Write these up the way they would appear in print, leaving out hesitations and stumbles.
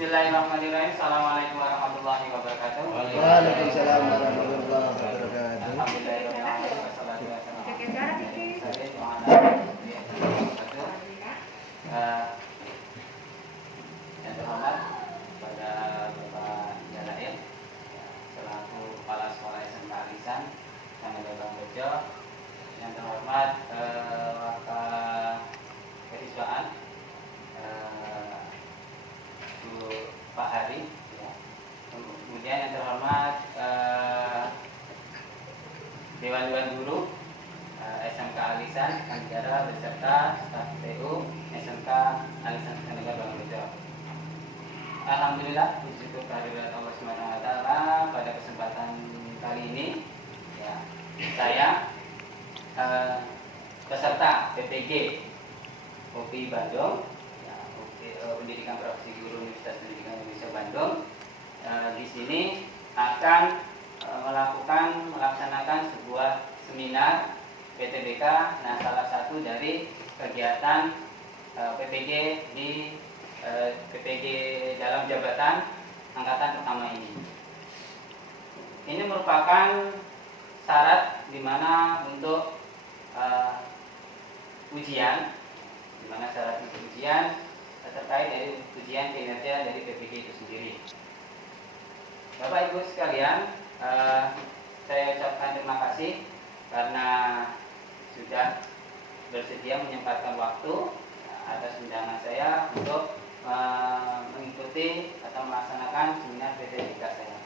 Bismillahirrahmanirrahim. Assalamualaikum warahmatullahi wabarakatuh. Waalaikumsalam warahmatullahi wabarakatuh. Alhamdulillahirrahmanirrahim. Wassalatu wassalamu ala yang terhormat pada Bapak Jalail selaku Kepala Sekolah SMK Alisan Kecamatan Bang Bejo, yang terhormat Wakil Kesiswaan Pak Hari, ya. Kemudian yang terhormat Dewan Guru SMK Alisan Negara beserta staf TU SMK Alisan Negara Bang Bejo. Alhamdulillah, puji syukur kehadirat Allah SWT pada kesempatan kali ini, ya, saya peserta PPG UPI Bandung, Pendidikan Profesi Guru Universitas Pendidikan Indonesia Bandung, di sini akan melaksanakan sebuah seminar PTBK. Nah, salah satu dari kegiatan PPG di PPG dalam jabatan angkatan pertama ini. Ini merupakan syarat di mana untuk ujian, di mana syarat untuk ujian terkait dari ujian kinerja dari PPG itu sendiri. Bapak Ibu sekalian, saya ucapkan terima kasih karena sudah bersedia menyempatkan waktu atas undangan saya untuk mengikuti atau melaksanakan seminar PTBK saya.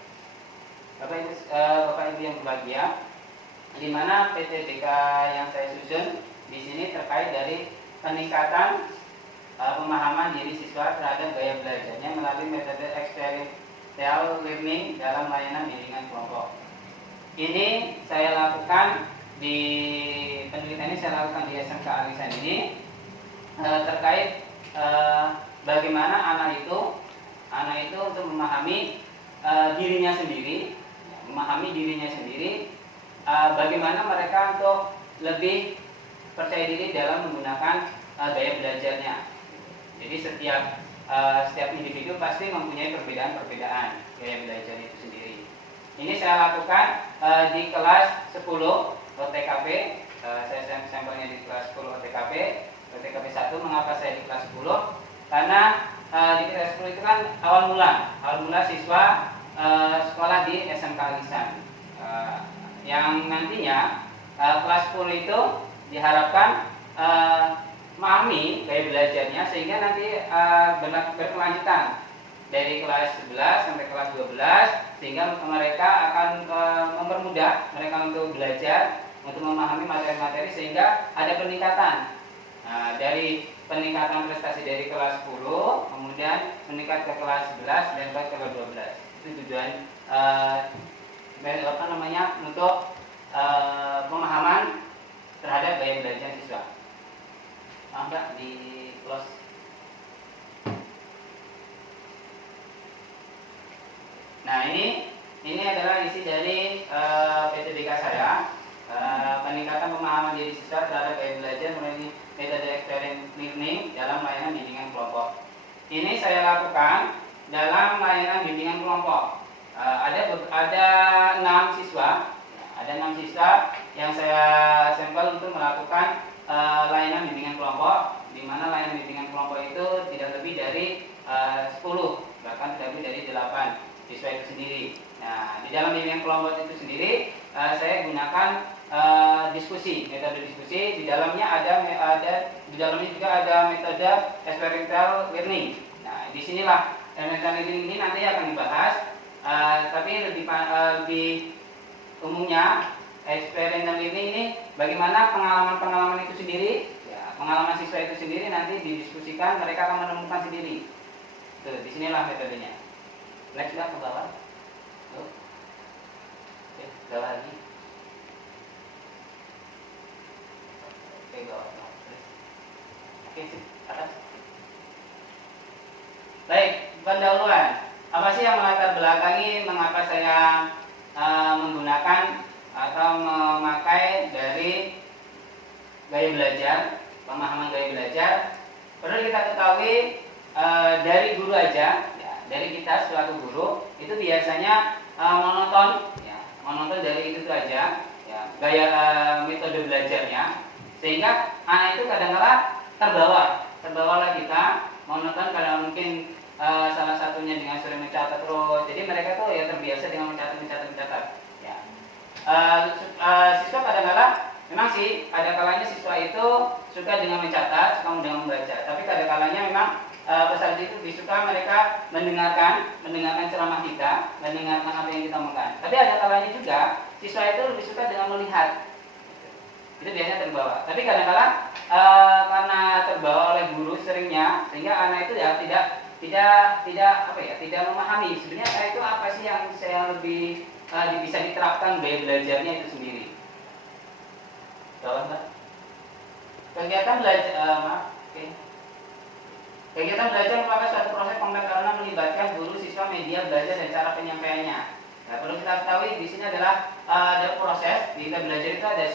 Bapak Ibu yang berbahagia, di mana PTBK yang saya susun di sini terkait dari peningkatan pemahaman diri siswa terhadap gaya belajarnya melalui metode experiential learning dalam layanan bimbingan kelompok. Ini saya lakukan di penelitian ini saya lakukan di SMK Alisan ini terkait bagaimana anak itu untuk memahami dirinya sendiri, bagaimana mereka untuk lebih percaya diri dalam menggunakan gaya belajarnya. Jadi setiap individu pasti mempunyai perbedaan gaya belajar itu sendiri. Ini saya lakukan di kelas 10 OTKP. Saya sampelnya di kelas 10 OTKP 1. Mengapa saya di kelas 10? Karena di kelas 10 itu kan awal mula siswa sekolah di SMK Alisan. Yang nantinya kelas 10 itu diharapkan memahami gaya belajarnya sehingga nanti berkelanjutan dari kelas 11 sampai kelas 12, sehingga mereka akan mempermudah mereka untuk belajar, untuk memahami materi-materi sehingga ada peningkatan. Dari peningkatan prestasi dari kelas 10 kemudian meningkat ke kelas 11 dan ke kelas 12. Itu tujuan untuk pemahaman terhadap gaya belajar siswa. Mbak di close. Nah, ini adalah isi dari PTBK saya, peningkatan pemahaman diri siswa terhadap gaya belajar melalui metode experiential learning dalam layanan bimbingan kelompok. Ini saya lakukan dalam layanan bimbingan kelompok. Ada 6 siswa, yang saya sampel untuk melakukan layanan bimbingan kelompok, di mana layanan bimbingan kelompok itu tidak lebih dari 10, bahkan tidak lebih dari 8 siswa itu sendiri. Nah, di dalam bimbingan kelompok itu sendiri saya gunakan metode diskusi. Di dalamnya juga ada metode experiential learning. Nah, disinilah experiential learning ini nanti akan dibahas, tapi lebih umumnya experiential learning ini bagaimana pengalaman itu sendiri, ya, pengalaman siswa itu sendiri nanti didiskusikan, mereka akan menemukan sendiri. Tuh, disinilah metodenya. Next ke bawah. Tuh. Oke, bawah lagi. Oke, bawah. Oke, atas. Baik, pendahuluan. Apa sih yang melatar belakangi mengapa saya menggunakan atau memakai dari gaya belajar, pemahaman gaya belajar? Perlu kita ketahui dari guru aja, ya, dari kita selaku guru itu biasanya monoton, ya, monoton dari itu aja, ya, gaya metode belajarnya, sehingga anak itu kadang-kala terbawalah kita monoton karena mungkin salah satunya dengan sering mencatat terus, jadi mereka tuh ya terbiasa dengan mencatat. Ya. Siswa kadang-kala memang sih ada kalanya siswa itu suka dengan mencatat, suka dengan membaca, tapi kadang-kalanya memang peserta itu disuka mereka mendengarkan ceramah kita, mendengarkan apa yang kita omongkan. Tapi ada kalanya juga siswa itu lebih suka dengan melihat. Itu biasanya terbawa. Tapi kadang-kadang karena terbawa oleh guru seringnya, sehingga anak itu ya tidak memahami sebenarnya itu apa sih yang saya lebih bisa diterapkan gaya belajarnya itu sendiri. Kegiatan belajar, Kegiatan belajar merupakan suatu proses kompleks karena melibatkan guru, siswa, media belajar dan cara penyampaiannya. Nah, perlu kita ketahui di sini adalah ada proses kita belajar itu ada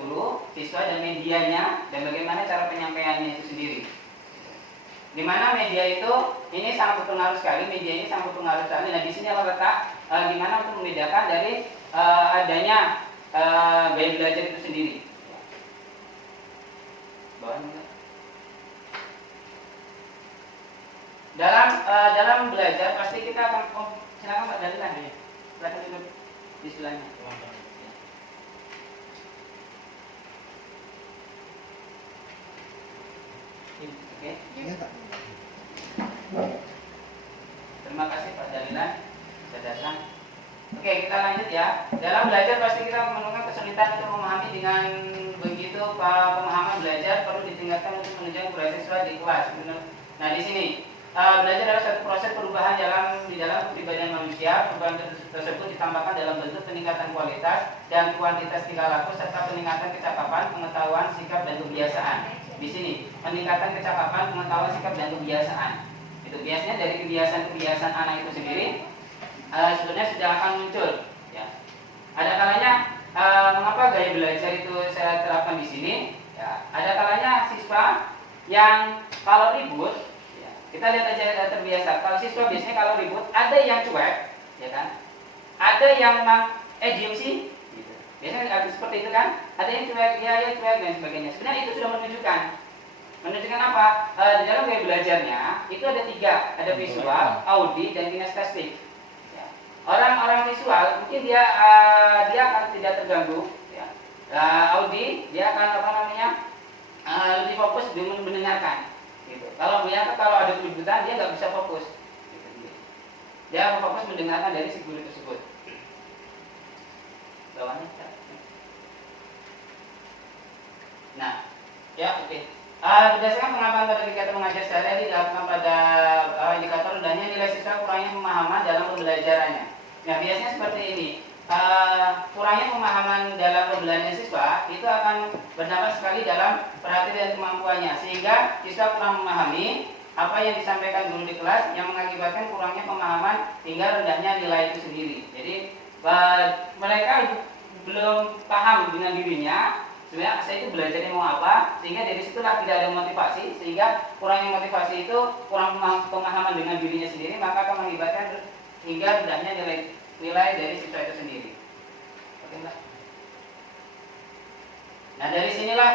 guru, siswa dan medianya dan bagaimana cara penyampaiannya itu sendiri. Di mana media itu ini sangat berpengaruh sekali, media ini sangat berpengaruh sekali. Nah, di sini adalah letak gimana untuk membedakan dari adanya gaya belajar itu sendiri. Dalam belajar pasti kita akan silakan Pak Dalilan ya. Silakan duduk di sebelahnya. Oke. Iya, Pak. Terima kasih Pak Dalilan sudah datang. Oke, kita lanjut ya. Dalam belajar pasti kita menemukan kesulitan untuk memahami dengan begitu pemahaman belajar perlu ditingkatkan untuk menunjang keberhasilan siswa di kelas. Nah, di sini belajar adalah satu proses perubahan di dalam kepribadian manusia. Perubahan tersebut ditambahkan dalam bentuk peningkatan kualitas dan kuantitas tingkah laku serta peningkatan kecakapan, pengetahuan, sikap dan kebiasaan. Di sini peningkatan kecakapan, pengetahuan, sikap dan kebiasaan. Itu biasanya dari kebiasaan anak itu sendiri sebenarnya sudah akan muncul. Ya. Ada kalanya mengapa gaya belajar itu saya terapkan di sini? Ya. Ada kalanya siswa yang kalau ribut, ya, kita lihat aja terbiasa. Kalau siswa biasanya kalau ribut ada yang cuek, ya kan? Ada yang memang diem sih. Gitu. Biasanya seperti itu kan? Ada yang cuek, ya cuek dan sebagainya. Sebenarnya itu sudah menunjukkan apa? Di dalam gaya belajarnya itu ada 3, ada visual, audi, dan kinestetik. Orang-orang visual mungkin dia akan tidak terganggu, ya. Audi dia akan lebih fokus dengan mendengarkan, gitu. Kalau ada keributan dia nggak bisa fokus, gitu. Dia fokus mendengarkan dari si guru tersebut. Nah, ya oke. Berdasarkan pengamatan pada kegiatan mengajar sehari-hari dilakukan pada indikator rendahnya nilai siswa kurangnya pemahaman dalam pembelajarannya. Nah, biasanya seperti ini. Kurangnya pemahaman dalam pembelajaran siswa itu akan berdampak sekali dalam perhatian dan kemampuannya, sehingga siswa kurang memahami apa yang disampaikan guru di kelas yang mengakibatkan kurangnya pemahaman hingga rendahnya nilai itu sendiri. Jadi mereka belum paham dengan dirinya. Sebenarnya saya itu belajarnya mau apa, sehingga dari situlah tidak ada motivasi, sehingga kurangnya motivasi itu kurang pemahaman dengan dirinya sendiri, maka akan mengakibatkan hingga rendahnya nilai dari siswa itu sendiri. Oke, Mbak. Nah, dari sinilah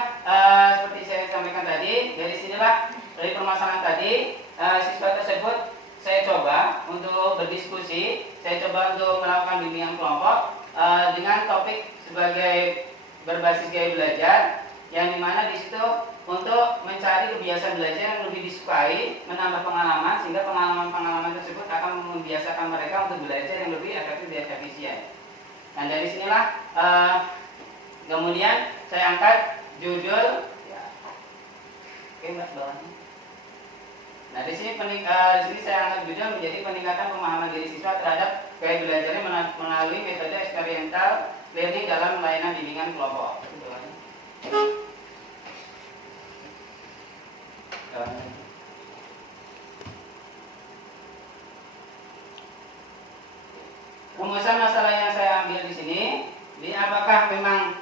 seperti saya sampaikan tadi, dari permasalahan tadi, siswa tersebut saya coba untuk berdiskusi, saya coba untuk melakukan bimbingan kelompok dengan topik sebagai berbasis gaya belajar, yang dimana di situ untuk mencari kebiasaan belajar yang lebih disukai, menambah pengalaman, sehingga pengalaman-pengalaman tersebut akan membiasakan mereka untuk belajar yang lebih efektif dan efisien. Nah, dari sinilah kemudian saya angkat judul, ya. Oke, Mbak, bawahnya. Nah, di sini saya angkat judul menjadi peningkatan pemahaman diri siswa terhadap gaya belajarnya melalui metode eksperimental learning dalam layanan bimbingan kelompok. Rumusan masalah yang saya ambil di sini, apakah memang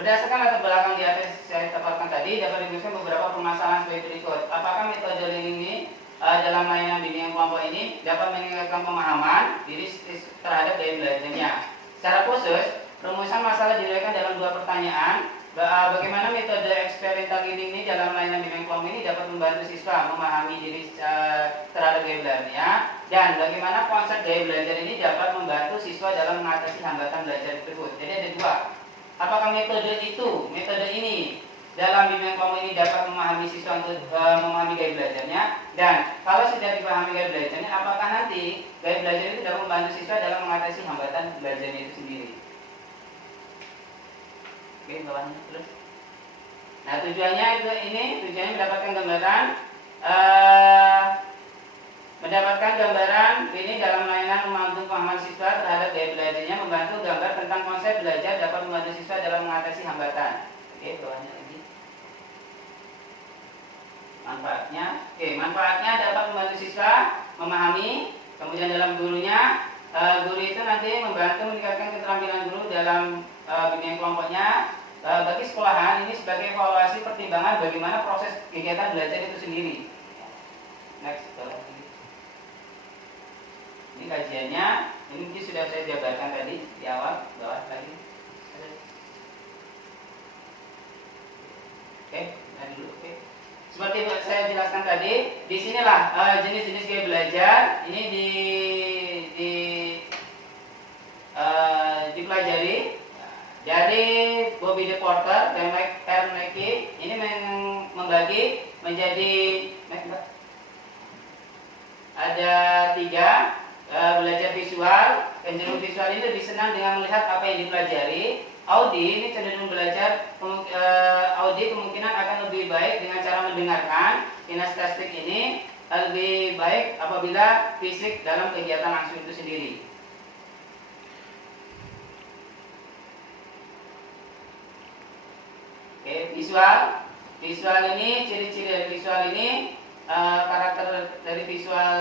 berdasarkan latar belakang di atas saya paparkan tadi dapat dirumuskan beberapa permasalahan sebagai berikut. Apakah metode learning ini dalam layanan bimbingan kelompok ini dapat meningkatkan pemahaman diri terhadap gaya belajarnya. Secara khusus, rumusan masalah diuraikan dalam 2 pertanyaan. Bagaimana metode experiential learning ini dalam layanan bimbingan kelompok ini dapat membantu siswa memahami diri terhadap gaya belajarnya, dan bagaimana konsep gaya belajar ini dapat membantu siswa dalam mengatasi hambatan belajar tersebut. Jadi ada 2. Apakah metode ini dalam bimbingan kelompok ini dapat memahami siswa untuk memahami gaya belajarnya, dan kalau sudah dipahami gaya belajarnya, apakah nanti gaya belajar itu dapat membantu siswa dalam mengatasi hambatan belajarnya itu sendiri. Oke, bawahnya terus. Nah, tujuannya mendapatkan gambaran ini dalam layanan membantu pemahaman siswa terhadap gaya belajarnya, membantu gambar tentang konsep belajar dapat membantu siswa dalam mengatasi hambatan. Oke, bawahnya lagi. Manfaatnya dapat membantu siswa memahami, kemudian dalam gurunya, guru itu nanti membantu meningkatkan keterampilan guru dalam bimbingan kelompoknya. Bagi sekolahan ini sebagai evaluasi pertimbangan bagaimana proses kegiatan belajar itu sendiri. Next, ini kajiannya, ini mungkin sudah saya jabarkan tadi di awal, bawah lagi. Oke, nah dulu. Oke. Seperti yang saya jelaskan tadi, disinilah jenis-jenis gaya belajar ini dipelajari dari Bobby De Porter dan Aaron Leakey. Ini membagi menjadi ada 3. Belajar visual. Cenderung visual ini lebih senang dengan melihat apa yang dipelajari. Audi ini cenderung belajar, Audi kemungkinan akan lebih baik dengan cara mendengarkan. Kinestetik ini lebih baik apabila fisik dalam kegiatan langsung itu sendiri. Oke, visual ini, ciri-ciri dari visual ini, karakter dari visual,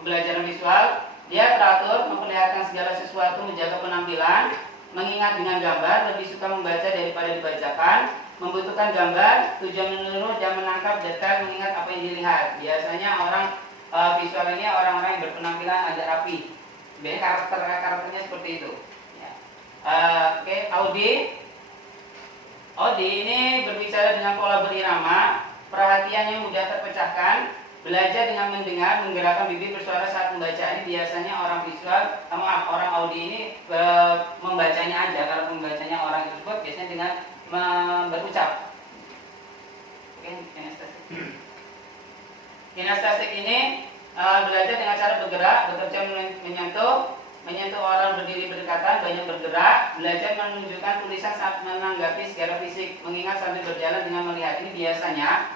pembelajaran visual, dia teratur, memperlihatkan segala sesuatu, menjaga penampilan, mengingat dengan gambar, lebih suka membaca daripada dibacakan, membutuhkan gambar, tujuan menurut dan menangkap detail, mengingat apa yang dilihat. Biasanya orang visual ini orang-orang yang berpenampilan agak rapi. Biasanya karakternya seperti itu. Ya. Oke, Audi ini berbicara dengan pola berirama, perhatiannya mudah terpecahkan, belajar dengan mendengar, menggerakkan bibir bersuara saat membaca. Ini biasanya orang visual, orang Audi ini membacanya aja. Kalau membacanya orang tersebut biasanya dengan berucap. Oke, kinestetik ini belajar dengan cara bergerak, bekerja menyentuh orang berdiri berdekatan, banyak bergerak, belajar menunjukkan tulisan saat menanggapi secara fisik, mengingat sambil berjalan dengan melihat. Ini biasanya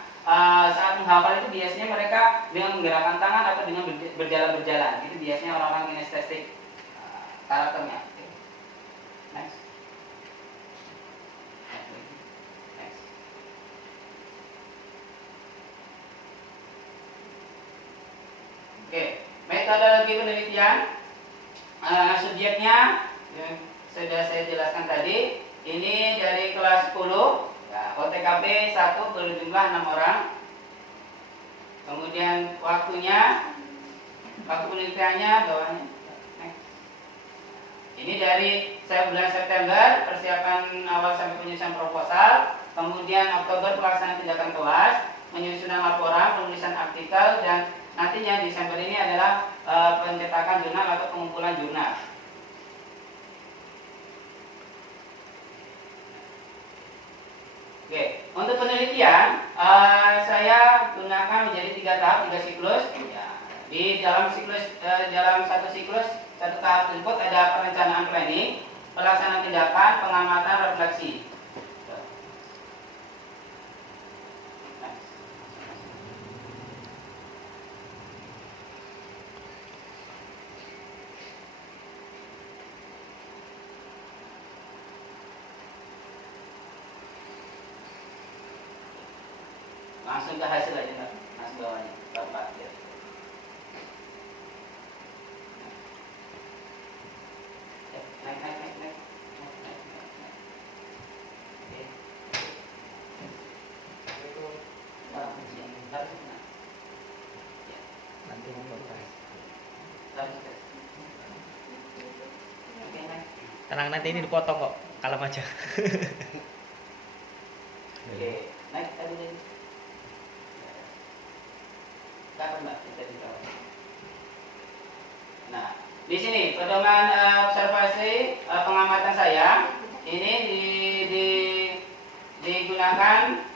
saat menghafal itu biasanya mereka dengan menggerakkan tangan atau dengan berjalan-berjalan. Itu biasanya orang-orang kinestetik karakternya. Next. Oke, metodologi penelitian. Subjeknya sudah saya jelaskan tadi. Ini dari kelas 10, ya, OTKP 1 berjumlah 6 orang. Kemudian waktu penelitiannya bawahnya. Ini dari bulan September persiapan awal sampai penyusunan proposal. Kemudian Oktober pelaksanaan tindakan kelas, menyusunan laporan, penulisan artikel, dan nantinya Desember ini adalah pencetakan jurnal atau pengumpulan jurnal. Oke, untuk penelitian saya gunakan menjadi 3 tahap, 3 siklus. Ya, di dalam satu siklus, satu tahap tersebut ada perencanaan planning, pelaksanaan tindakan, pengamatan, refleksi. Langsung ke hasil aja, Mbak. Langsung bawahnya, Bapak. Ya. Naik. Oke. Oke, next. Tenang, nanti ini dipotong kok. Kalem aja. Oke, next tadi deh. Kapan Mbak kita di bawah? Nah, di sini pedoman observasi pengamatan saya ini digunakan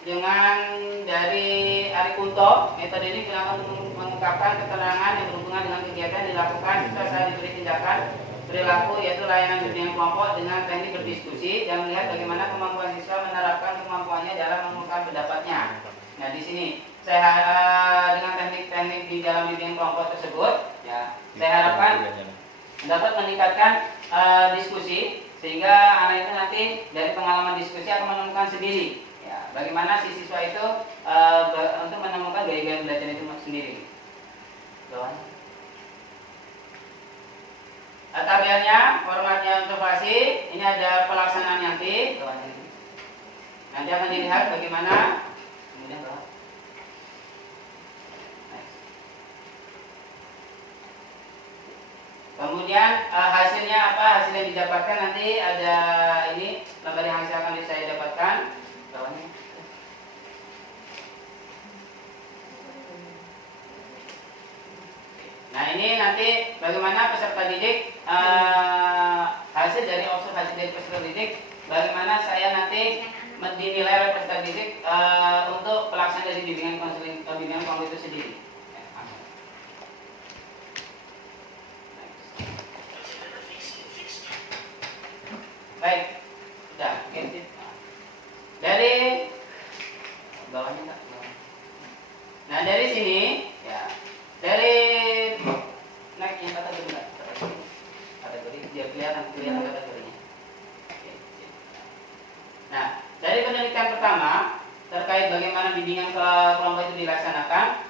dengan dari Ari Kunto. Metode ini digunakan untuk mengungkapkan keterangan yang berhubungan dengan kegiatan yang dilakukan siswa saat diberi tindakan perilaku, yaitu layanan bimbingan kelompok dengan teknik berdiskusi dan melihat bagaimana kemampuan siswa menerapkan kemampuannya dalam mengungkapkan pendapatnya. Nah, di sini saya dengan teknik-teknik di dalam bimbingan kelompok tersebut, ya, saya harapkan dapat meningkatkan diskusi sehingga anak itu nanti dari pengalaman diskusi akan menemukan sendiri, ya, bagaimana si siswa itu untuk menemukan gaya-gaya belajar itu sendiri. Tabelnya, formatnya observasi, ini ada pelaksanaan nanti akan dilihat bagaimana. Kemudian bawah. Kemudian hasilnya apa? Hasil yang didapatkan nanti ada ini lembar yang hasil akan saya dapatkan. Bawahnya. Nah, ini nanti bagaimana peserta didik hasil dari observasi dari peserta didik, bagaimana saya nanti dinilai oleh peserta didik untuk pelaksanaan dari bimbingan konseling bimbingan kelompok itu sendiri. Baik, sudah. Oke. Dari bawahnya Kak. Nah, dari sini, ya, dari naik yang kategori enggak? Kategori biar kelihatan kategorinya. Oke. Nah, dari penelitian pertama terkait bagaimana bimbingan ke kelompok itu dilaksanakan,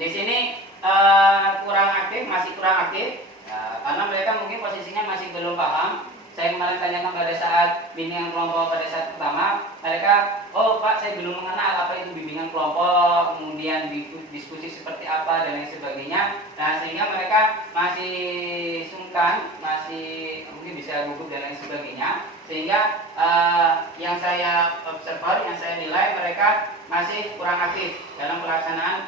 di sini masih kurang aktif, ya, karena mereka mungkin posisinya masih belum paham. Saya kemarin tanyakan pada saat bimbingan kelompok pada saat pertama, mereka, oh Pak, saya belum mengenal apa itu bimbingan kelompok, kemudian diskusi seperti apa dan lain sebagainya. Nah, sehingga mereka masih sungkan, masih mungkin bisa gugup dan lain sebagainya. Sehingga yang saya observer, yang saya nilai mereka masih kurang aktif dalam pelaksanaan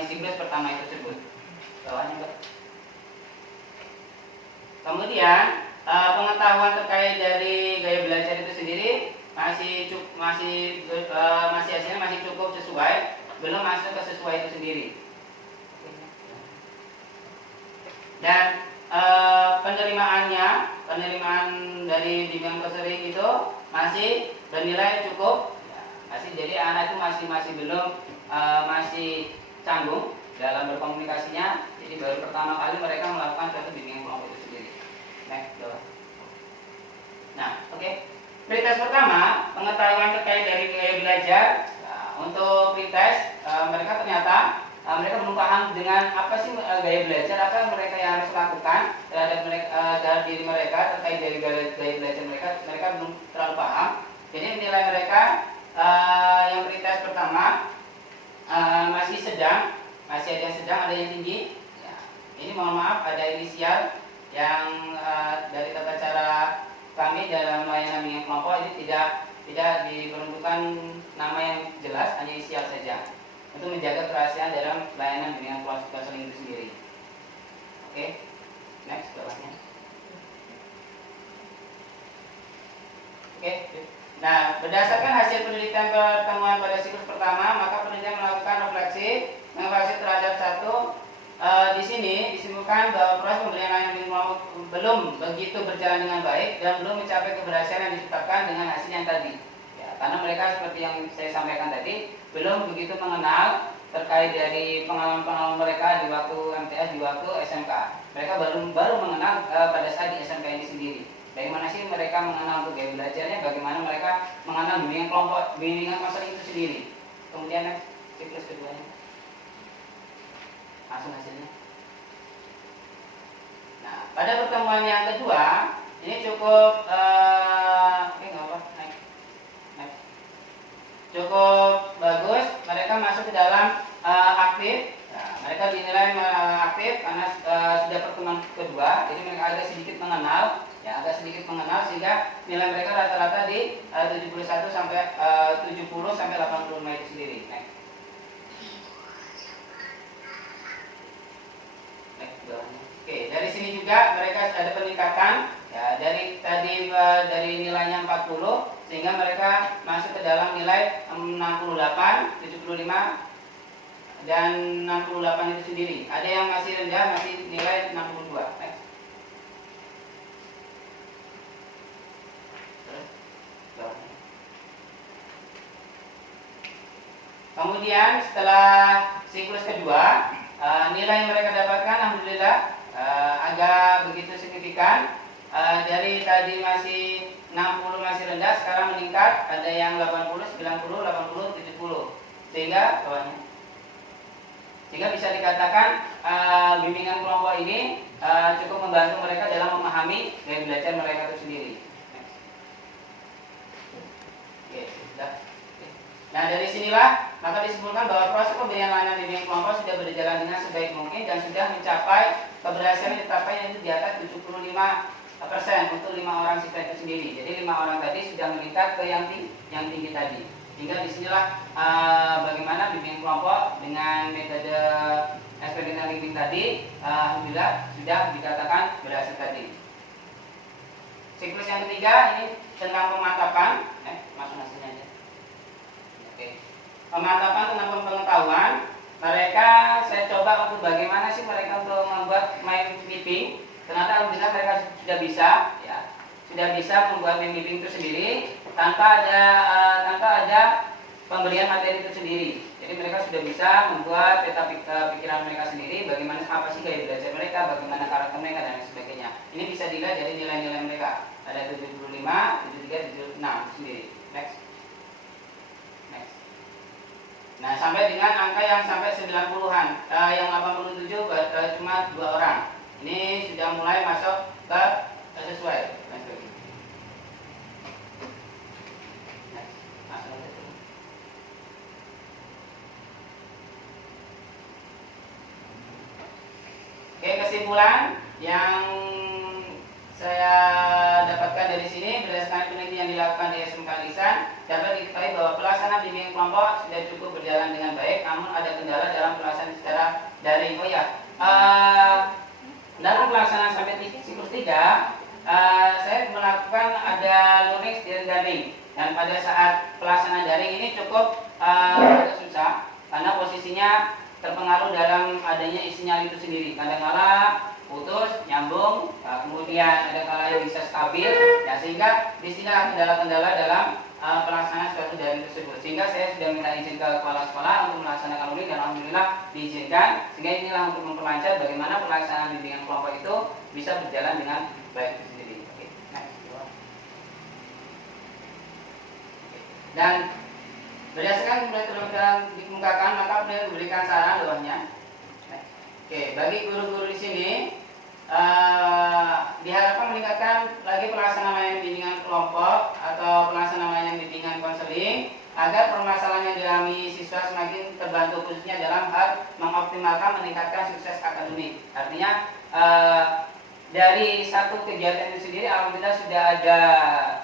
di siklus pertama itu tersebut. Bawahnya, Pak. Kemudian pengetahuan terkait dari gaya belajar itu sendiri masih hasilnya masih cukup sesuai, belum masuk ke sesuai itu sendiri. Dan penerimaan dari bimbingan konseling itu masih bernilai cukup, ya, masih, jadi anak itu masih belum masih canggung dalam berkomunikasinya. Jadi baru pertama kali mereka melakukan suatu bimbingan kelompok itu sendiri. Nah, oke. Pretest pertama, pengetahuan terkait dari gaya belajar. Nah, untuk pretest, mereka ternyata mereka belum paham dengan apa sih gaya belajar, apa yang mereka yang harus lakukan terhadap diri mereka terkait dari gaya belajar mereka belum terlalu paham. Jadi nilai mereka yang pretest pertama masih sedang, masih ada yang sedang, ada yang tinggi. Ya, ini mohon maaf, ada inisial yang dari tata cara kami dalam layanan bimbingan kelompok ini tidak diperuntukkan nama yang jelas, hanya inisial saja untuk menjaga kerahasiaan dalam layanan bimbingan konseling itu sendiri. Oke, next bawahnya. Oke, nah, berdasarkan hasil penelitian pertemuan pada siklus pertama, maka penelitian melakukan refleksi terhadap satu. Di sini disimpulkan bahwa proses pemberian layanan bimbingan kelompok belum begitu berjalan dengan baik dan belum mencapai keberhasilan yang ditetapkan dengan hasil yang tadi. Ya, karena mereka seperti yang saya sampaikan tadi belum begitu mengenal terkait dari pengalaman mereka di waktu MTS, di waktu SMK. Mereka baru mengenal pada saat di SMK ini sendiri. Bagaimana sih mereka mengenal untuk gaya belajarnya, bagaimana mereka mengenal bimbingan kelompok, bimbingan konseling itu sendiri. Kemudian siklus keduanya. Langsung hasilnya. Nah, pada pertemuan yang kedua ini cukup cukup bagus. Mereka masuk ke dalam aktif. Nah, mereka dinilai aktif karena sudah pertemuan kedua, jadi mereka agak sedikit mengenal, ya agak sedikit mengenal sehingga nilai mereka rata-rata di 71 sampai 70 sampai 85 itu sendiri. Oke, dari sini juga mereka ada peningkatan, ya dari nilainya 40 sehingga mereka masuk ke dalam nilai 68, 75 dan 68 itu sendiri. Ada yang masih rendah, masih nilai 62. Kemudian setelah siklus kedua, nilai yang mereka dapatkan alhamdulillah agak begitu signifikan. Dari tadi masih 60 masih rendah, sekarang meningkat, ada yang 80, 90, 80, 70. Sehingga bisa dikatakan bimbingan kelompok ini cukup membantu mereka dalam memahami gaya belajar mereka itu sendiri. Oke, sudah. Nah, dari sinilah maka disimpulkan bahwa proses pemberian layanan bimbingan kelompok sudah berjalan dengan sebaik mungkin dan sudah mencapai keberhasilan dicapai yaitu di atas 75% untuk 5 orang siswa itu sendiri. Jadi 5 orang tadi sudah meningkat ke yang tinggi tadi. Sehingga disinilah bagaimana bimbingan kelompok dengan metode eksperimental linking tadi alhamdulillah sudah dikatakan berhasil tadi. Siklus yang ketiga ini tentang pemantapan. Masuk hasilnya aja. Oke. Pemantapan tentang pengetahuan. Mereka saya coba untuk bagaimana sih mereka untuk membuat mind mapping. Ternyata alhamdulillah mereka sudah bisa, ya, sudah bisa membuat mind mapping itu sendiri tanpa ada pemberian materi itu sendiri. Jadi mereka sudah bisa membuat peta pikiran mereka sendiri, bagaimana apa sih gaya belajar mereka, bagaimana karakter mereka dan lain sebagainya. Ini bisa dilihat dari nilai-nilai mereka. Ada 75, 73, 76 itu sendiri. Next. Nah, sampai dengan angka yang sampai 90-an, yang 87 cuma 2 orang. Ini sudah mulai masuk ke sesuai. Oke, kesimpulan yang saya dapatkan dari sini berdasarkan penelitian yang dilakukan di SMK Lisan dapat diketahui bahwa pelaksanaan bimbingan kelompok sudah cukup berjalan dengan baik, namun ada kendala dalam pelaksanaan secara daring. Oh ya, dalam pelaksanaan sampai siklus 3 saya melakukan ada learning dari daring, dan pada saat pelaksanaan daring ini cukup agak susah karena posisinya terpengaruh dalam adanya sinyal itu sendiri. Kadang-kala putus, nyambung, kemudian ada kala yang bisa stabil, ya, sehingga di sini ada kendala-kendala dalam pelaksanaan suatu daring tersebut. Sehingga saya sudah minta izin ke kepala sekolah untuk melaksanakan unik dan alhamdulillah diizinkan. Sehingga inilah untuk memperlancar bagaimana pelaksanaan bimbingan kelompok itu bisa berjalan dengan baik itu sendiri. Oke. Dan berdasarkan kemudian dikemukakan, maka kemudian diberikan saran di bawahnya. Oke, bagi guru-guru di sini diharapkan meningkatkan lagi pelaksanaan layanan bimbingan kelompok atau pelaksanaan layanan bimbingan konseling agar permasalahan yang dialami siswa semakin terbantu, khususnya dalam hal mengoptimalkan meningkatkan sukses akademik. Artinya dari satu kegiatan itu sendiri alhamdulillah sudah ada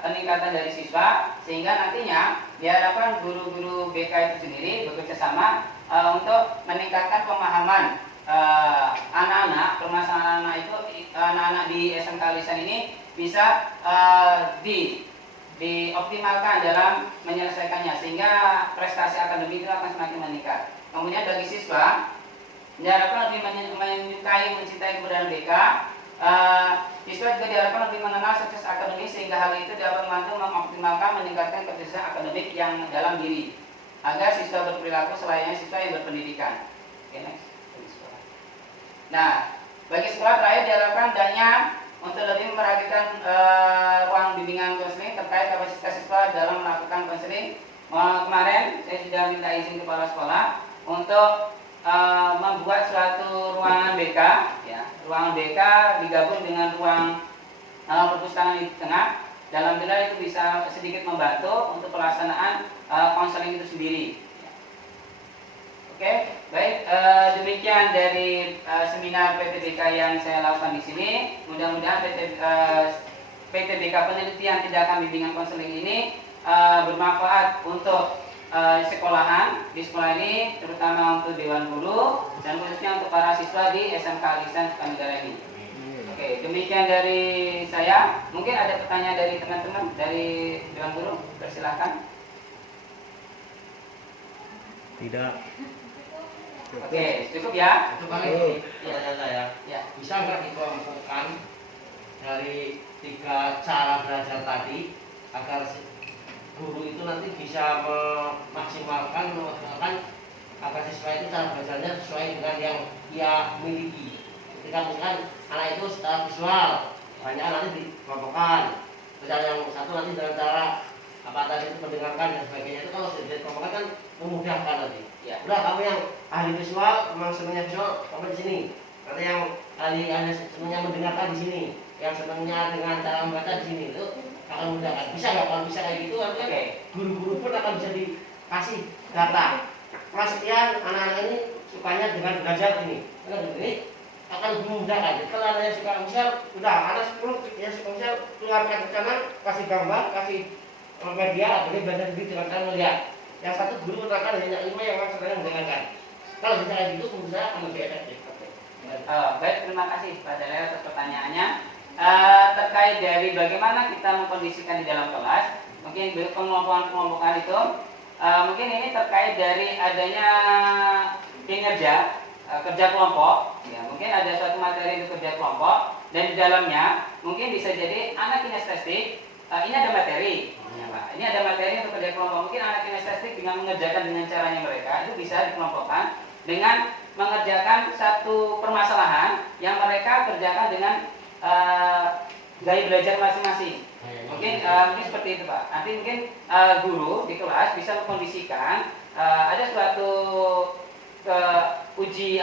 peningkatan dari siswa, sehingga nantinya diharapkan guru-guru BK itu sendiri bekerja sama untuk meningkatkan pemahaman anak-anak, permasalahan anak-anak di SMK Lisan ini bisa dioptimalkan dalam menyelesaikannya, sehingga prestasi akademik itu akan semakin meningkat. Kemudian bagi siswa diharapkan lebih menyukai, mencintai kebudayaan BK. Siswa juga diharapkan lebih mengenal sukses akademik, sehingga hal itu dapat membantu mengoptimalkan meningkatkan kesuksesan akademik yang dalam diri, agar siswa berperilaku selayaknya siswa yang berpendidikan. Okay, next. Nah, bagi sekolah terakhir diharapkan hendaknya untuk lebih memperhatikan ruang bimbingan konseling terkait kapasitas siswa dalam melakukan konseling. Kemarin saya sudah minta izin kepala sekolah untuk membuat suatu ruangan BK, ya, ruangan BK digabung dengan ruang perpustakaan di tengah. Dalam bila itu bisa sedikit membantu untuk pelaksanaan konseling itu sendiri. Ya. Oke, baik. Demikian dari seminar PTBK yang saya lakukan di sini. Mudah-mudahan PTBK penelitian tindakan bimbingan konseling ini bermanfaat untuk sekolahan di sekolah ini, terutama untuk Dewan Guru dan khususnya untuk para siswa di SMK Al-Ihsan Sukanegara ini. Oke, demikian dari saya. Mungkin ada pertanyaan dari teman-teman dari Dewan Guru, persilahkan. Tidak. Oke, cukup ya. Itu kali pertanyaan saya. Ya. Bisa nggak dikelompokkan dari 3 cara belajar tadi agar guru itu nanti bisa memaksimalkan agar siswa itu cara belajarnya sesuai dengan yang ia miliki. Ketika misalkan anak itu secara visual banyak nanti dikelompokkan, dan yang satu nanti dengan cara apa tadi itu mendengarkan dan sebagainya, itu kalau sudah dikelompokkan kan memudahkan nanti. Ya. Udah, kamu yang ahli visual, memang senangnya visual, kamu di sini. Nanti yang ahli senangnya mendengarkan di sini, yang senangnya dengan cara membaca di sini, itu akan mudah kan? Bisa nggak? Kalau bisa kayak gitu, artinya guru-guru pun akan bisa dikasih data. Kelas sekian anak-anak ini sukanya dengan belajar ini, ini akan lebih mudah kan? Kalau ada yang suka misal, udah anak 10 yang suka misal keluarkan rencana, kasih gambar, kasih media, jadi belajar sendiri dengan cara melihat. Yang satu guru menerangkan hanya 5 yang memang sedang mendengarkan. Kalau bisa kayak gitu, menurut saya akan lebih efektif. Baik, terima kasih Pak Dalil atas pertanyaannya. Terkait dari bagaimana kita mengkondisikan di dalam kelas, mungkin pengelompokan itu, mungkin ini terkait dari adanya kinerja kerja kelompok. Ya, mungkin ada suatu materi untuk kerja kelompok dan di dalamnya mungkin bisa jadi anak kinestetik. Ini ada materi. Ya, Pak. Ini ada materi untuk kerja kelompok. Mungkin anak kinestetik dengan mengerjakan dengan caranya mereka itu bisa dikelompokkan dengan mengerjakan satu permasalahan yang mereka kerjakan dengan gaya belajar masing-masing. Mungkin seperti itu Pak. Nanti mungkin guru di kelas bisa mengkondisikan ada suatu uji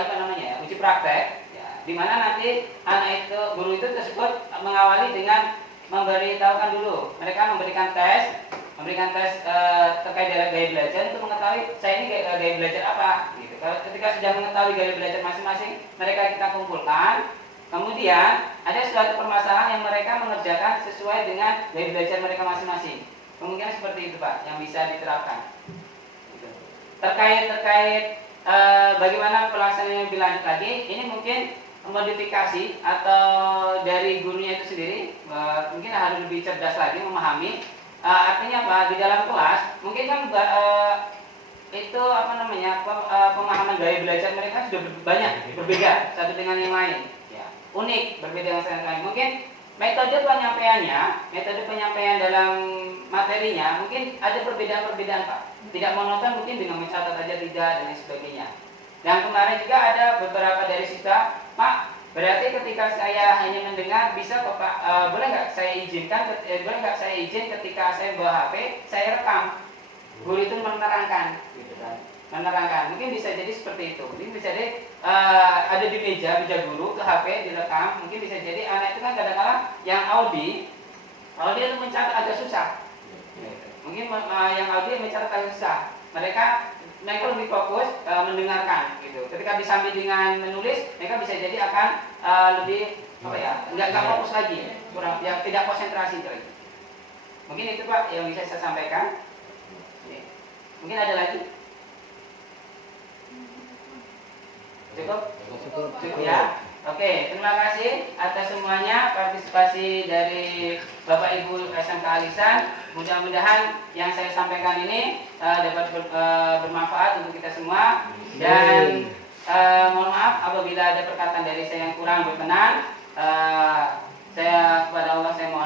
uji praktek, ya, di mana nanti anak itu guru itu tersebut mengawali dengan memberitahukan dulu. Mereka memberikan tes terkait dengan gaya belajar untuk mengetahui saya ini gaya belajar apa. Gitu. Ketika sudah mengetahui gaya belajar masing-masing, mereka kita kumpulkan. Kemudian ada suatu permasalahan yang mereka mengerjakan sesuai dengan gaya belajar mereka masing-masing. Kemungkinan seperti itu Pak, yang bisa diterapkan. Gitu. Terkait bagaimana pelaksanaannya lebih lanjut lagi, ini mungkin modifikasi atau dari gurunya itu sendiri mungkin harus lebih cerdas lagi memahami. Artinya apa? Di dalam kelas mungkin kan itu pemahaman gaya belajar mereka sudah banyak berbeda satu dengan yang lain. Unik, berbeda dengan yang lain. Mungkin metode penyampaian dalam materinya mungkin ada perbedaan-perbedaan Pak. Tidak monoton mungkin dengan mencatat aja tidak dan lain sebagainya. Dan kemarin juga ada beberapa dari siswa, Pak, berarti ketika saya hanya mendengar bisa kok Pak, boleh nggak saya izin ketika saya bawa HP saya rekam. Guru itu menerangkan, gitu kan. Menerangkan, mungkin bisa jadi seperti itu. Mungkin bisa jadi ada di meja guru ke HP direkam. Mungkin bisa jadi anak itu kan kadang-kadang yang Audi itu mencatat agak susah. Mungkin yang Audi mencatat agak susah. Mereka lebih fokus mendengarkan, gitu. Ketika disambil dengan menulis, mereka bisa jadi akan lebih nggak fokus lagi, kurang, tidak konsentrasi lagi. Mungkin itu Pak yang bisa saya sampaikan. Mungkin ada lagi. Cukup ya. Oke, terima kasih atas semuanya partisipasi dari Bapak Ibu SMK Al-Ihsan. Mudah-mudahan yang saya sampaikan ini dapat bermanfaat untuk kita semua. Dan mohon maaf apabila ada perkataan dari saya yang kurang berkenan. Saya kepada Allah saya mohon